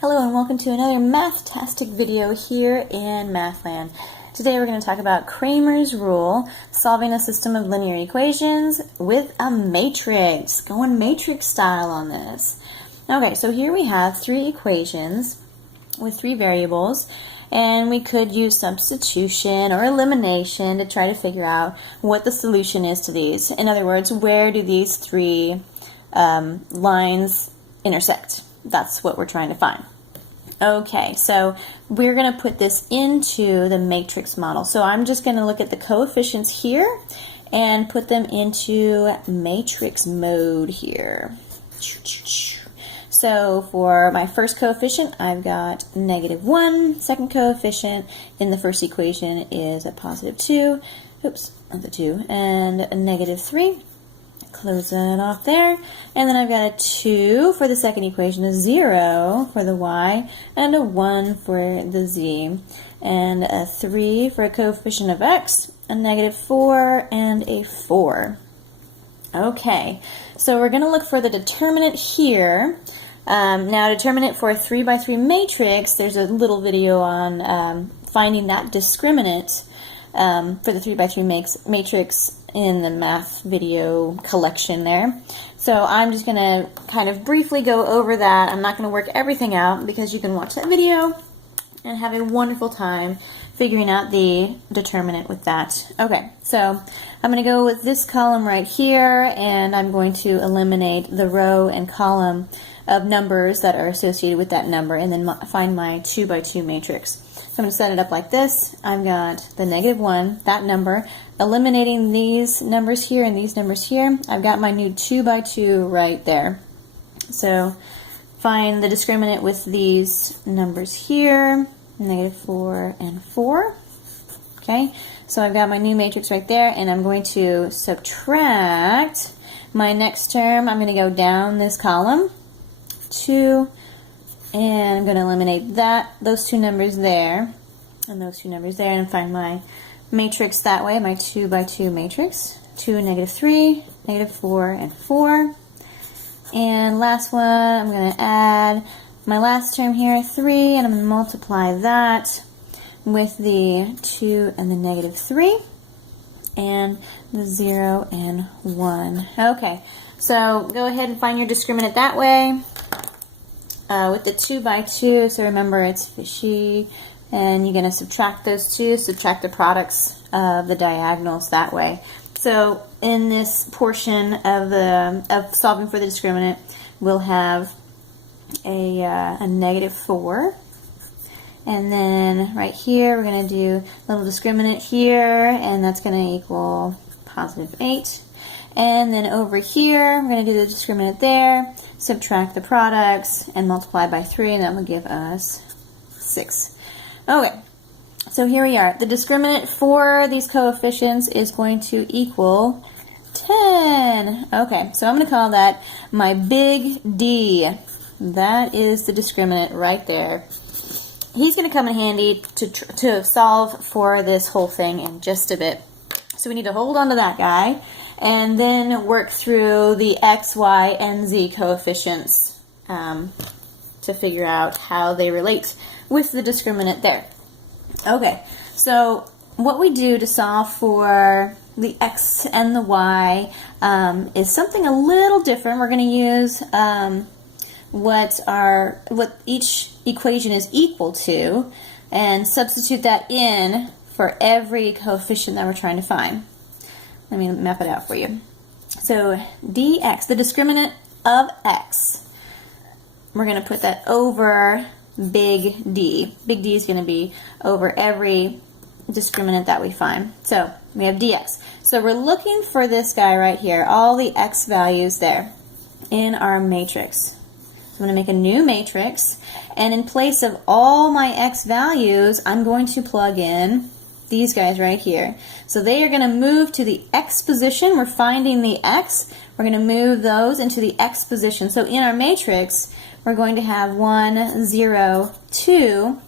Hello and welcome to another math-tastic video here in Mathland. Today we're going to talk about Cramer's rule, solving a system of linear equations with a matrix. Going matrix style on this. Okay, so here we have three equations with three variables, and we could use substitution or elimination to try to figure out what the solution is to these. In other words, where do these three lines intersect? That's what we're trying to find. Okay, so we're going to put this into the matrix model. So I'm just going to look at the coefficients here and put them into matrix mode here. So for my first coefficient, I've got -1. Second coefficient in the first equation is a +2. Oops, that's a 2. And a -3. Close that off there. And then I've got a 2 for the second equation, a 0 for the y, and a 1 for the z. And a 3 for a coefficient of x, a -4, and a 4. Okay, so we're going to look for the determinant here. Now, determinant for a 3 by 3 matrix, there's a little video on finding that discriminant for the 3 by 3 matrix in the math video collection there. So I'm just going to kind of briefly go over that. I'm not going to work everything out because you can watch that video and have a wonderful time figuring out the determinant with that. Okay, so I'm going to go with this column right here, and I'm going to eliminate the row and column of numbers that are associated with that number, and then find my 2 by 2 matrix. So I'm going to set it up like this. I've got the -1, that number, eliminating these numbers here and these numbers here. I've got my new 2 by 2 right there. So find the discriminant with these numbers here, -4 and 4. Okay, so I've got my new matrix right there, and I'm going to subtract my next term. I'm going to go down this column, 2, and I'm going to eliminate those two numbers there, and those two numbers there, and find my matrix that way, my 2 by 2 matrix. 2, -3, -4, and 4. And last one, I'm going to add my last term here, 3, and I'm going to multiply that with the 2 and the -3, and the 0 and 1. Okay, so go ahead and find your discriminant that way. With the 2 by 2, so remember it's fishy, and you're going to subtract those two, subtract the products of the diagonals that way. So in this portion of solving for the discriminant, we'll have a -4, and then right here we're going to do a little discriminant here, and that's going to equal +8. And then over here, we're going to do the discriminant there, subtract the products, and multiply by 3, and that will give us 6. Okay, so here we are. The discriminant for these coefficients is going to equal 10. Okay, so I'm going to call that my big D. That is the discriminant right there. He's going to come in handy to solve for this whole thing in just a bit. So we need to hold on to that guy, and then work through the x, y, and z coefficients to figure out how they relate with the discriminant there. Okay, so what we do to solve for the x and the y is something a little different. We're going to use what each equation is equal to, and substitute that in for every coefficient that we're trying to find. Let me map it out for you. So dx, the discriminant of x, we're going to put that over big D. Big D is going to be over every discriminant that we find. So we have dx. So we're looking for this guy right here, all the x values there in our matrix. So I'm going to make a new matrix, and in place of all my x values, I'm going to plug in these guys right here. So they are going to move to the x position. We're finding the x. We're going to move those into the x position. So in our matrix, we're going to have 1, 0, 2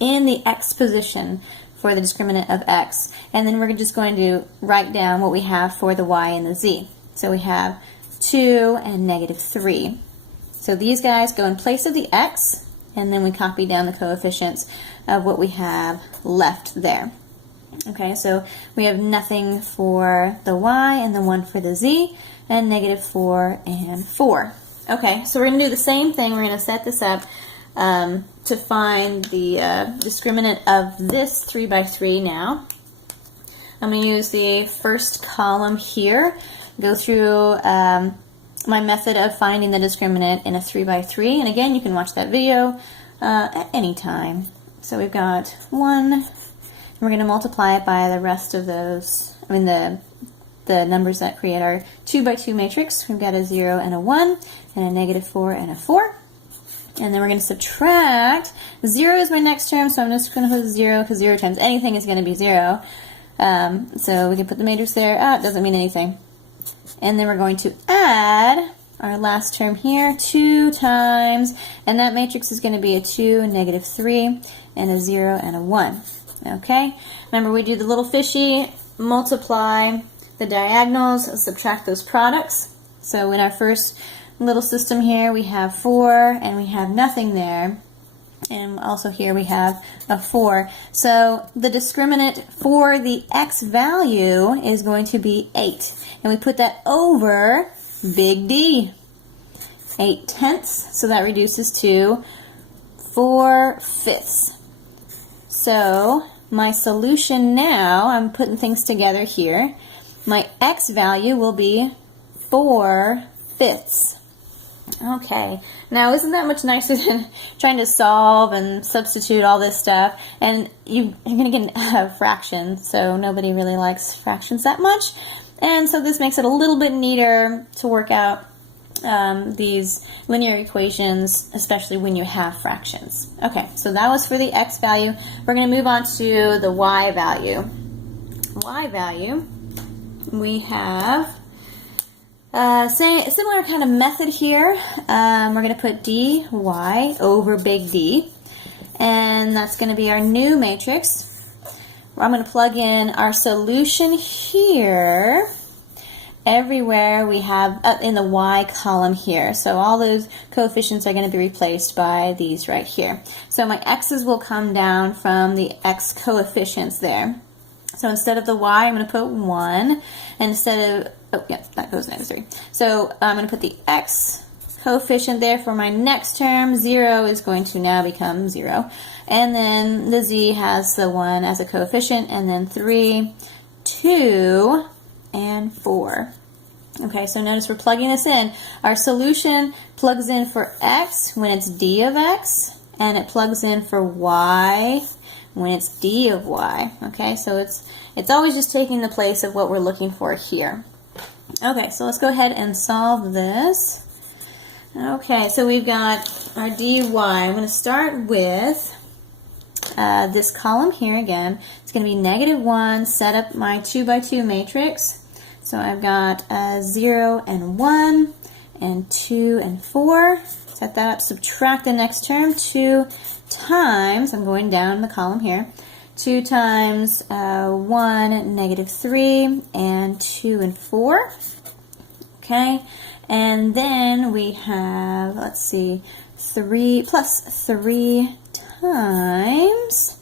in the x position for the discriminant of x. And then we're just going to write down what we have for the y and the z. So we have 2 and -3. So these guys go in place of the x, and then we copy down the coefficients of what we have left there. Okay, so we have nothing for the y and the 1 for the z, and -4 and 4. Okay, so we're going to do the same thing. We're going to set this up to find the discriminant of this 3 by 3 now. I'm going to use the first column here, go through my method of finding the discriminant in a 3 by 3, and again, you can watch that video at any time. So we've got 1, and we're going to multiply it by the rest of those, the numbers that create our 2 by 2 matrix. We've got a 0 and a 1, and a -4 and a 4. And then we're going to subtract. 0 is my next term, so I'm just going to put 0, because 0 times anything is going to be 0. So we can put the matrix there. It doesn't mean anything. And then we're going to add our last term here, 2 times, and that matrix is going to be a 2, -3, and a 0 and a 1. Okay? Remember, we do the little fishy, multiply the diagonals, subtract those products. So in our first little system here, we have 4, and we have nothing there. And also here we have a 4. So the discriminant for the x value is going to be 8. And we put that over big D. 8/10. So that reduces to 4/5. So my solution now, I'm putting things together here. My x value will be 4/5. Okay, now isn't that much nicer than trying to solve and substitute all this stuff? And you're going to get a fraction, so nobody really likes fractions that much. And so this makes it a little bit neater to work out these linear equations, especially when you have fractions. Okay, so that was for the x value. We're going to move on to the y value. Y value, we have similar kind of method here. We're going to put dy over big D, and that's going to be our new matrix. I'm going to plug in our solution here everywhere we have in the y column here. So all those coefficients are going to be replaced by these right here. So my x's will come down from the x coefficients there. So instead of the y, I'm going to put 1, and instead of, oh yes, that goes -3. So I'm going to put the x coefficient there for my next term. 0 is going to now become 0. And then the z has the 1 as a coefficient, and then 3, 2, and 4. Okay, so notice we're plugging this in. Our solution plugs in for x when it's d of x, and it plugs in for y when it's d of y. Okay, so it's always just taking the place of what we're looking for here. Okay, so let's go ahead and solve this. Okay, so we've got our dy. I'm going to start with this column here again. It's going to be -1, set up my 2 by 2 matrix. So I've got 0 and 1, and 2 and 4. Set that up, subtract the next term, 2 times, I'm going down the column here, 2 times 1, -3, and 2 and 4. Okay, and then we have, let's see, 3 plus 3 times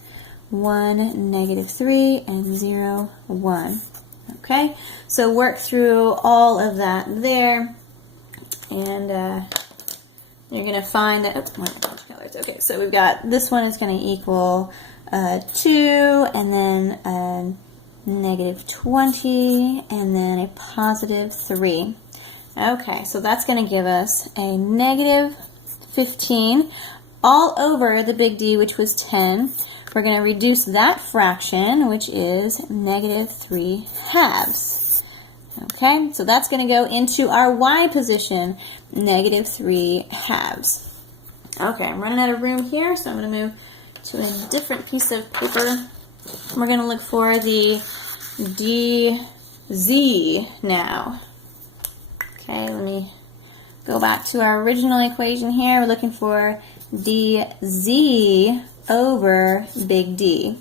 1, -3, and 0, 1. Okay, so work through all of that there, and you're going to find that, okay, so we've got, this one is going to equal 2, and then -20, and then a +3. Okay, so that's going to give us a -15 all over the big D, which was 10. We're going to reduce that fraction, which is -3/2. Okay, so that's going to go into our y position, -3/2. Okay, I'm running out of room here, so I'm going to move to a different piece of paper. We're going to look for the dz now. Okay, let me go back to our original equation here. We're looking for dz over big D.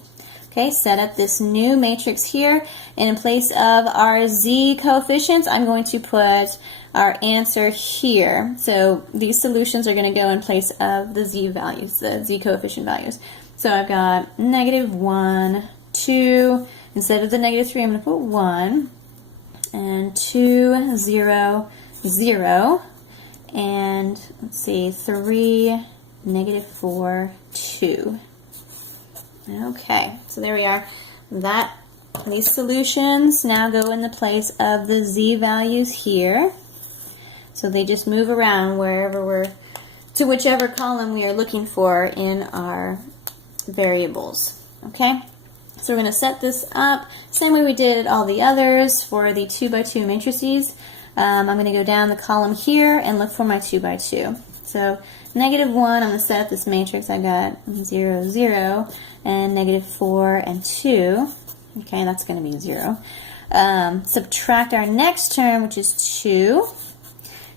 Okay, set up this new matrix here, and in place of our z coefficients, I'm going to put our answer here. So these solutions are going to go in place of the z values, the z coefficient values. So I've got -1, 2, instead of the -3, I'm going to put 1, and 2, 0, 0, and let's see, 3, -4, 2. Okay, so there we are. These solutions now go in the place of the z values here. So they just move around to whichever column we are looking for in our variables. Okay, so we're going to set this up same way we did all the others for the 2x2 matrices. I'm going to go down the column here and look for my 2x2. So -1, I'm going to set up this matrix. I got 0, 0, and -4 and 2. Okay, that's going to be 0. Subtract our next term, which is 2.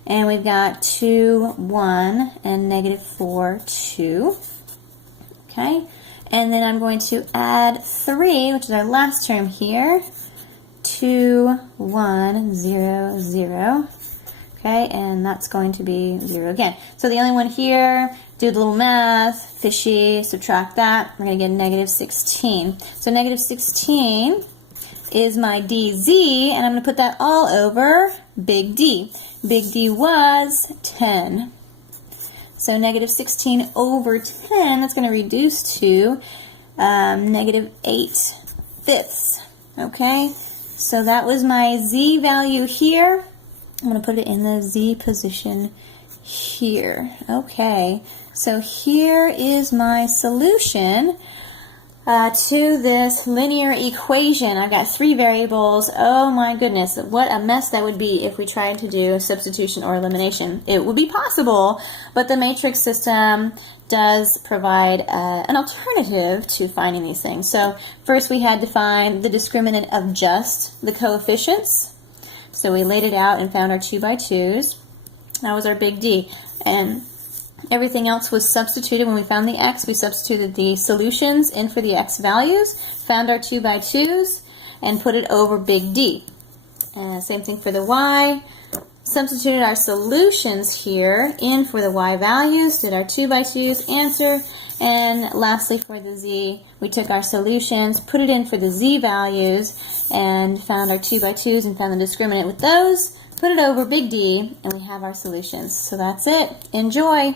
And we've got 2, 1, and -4, 2. Okay, and then I'm going to add 3, which is our last term here. 2, 1, 0, 0. Okay, and that's going to be 0 again. So the only one here, do the little math, fishy, subtract that, we're going to get -16. So -16 is my dz, and I'm going to put that all over big D. Big D was 10. So -16 over 10, that's going to reduce to -8/5. Okay, so that was my z value here. I'm going to put it in the z position here. Okay, so here is my solution to this linear equation. I've got 3 variables. Oh my goodness, what a mess that would be if we tried to do substitution or elimination. It would be possible, but the matrix system does provide an alternative to finding these things. So first we had to find the discriminant of just the coefficients. So we laid it out and found our 2x2s. That was our big D. And everything else was substituted. When we found the x, we substituted the solutions in for the x values, found our 2x2s, and put it over big D. Same thing for the y. Substituted our solutions here in for the y values, did our 2x2s, answer, and lastly for the z, we took our solutions, put it in for the z values, and found our 2x2s and found the discriminant with those, put it over big D, and we have our solutions. So that's it. Enjoy!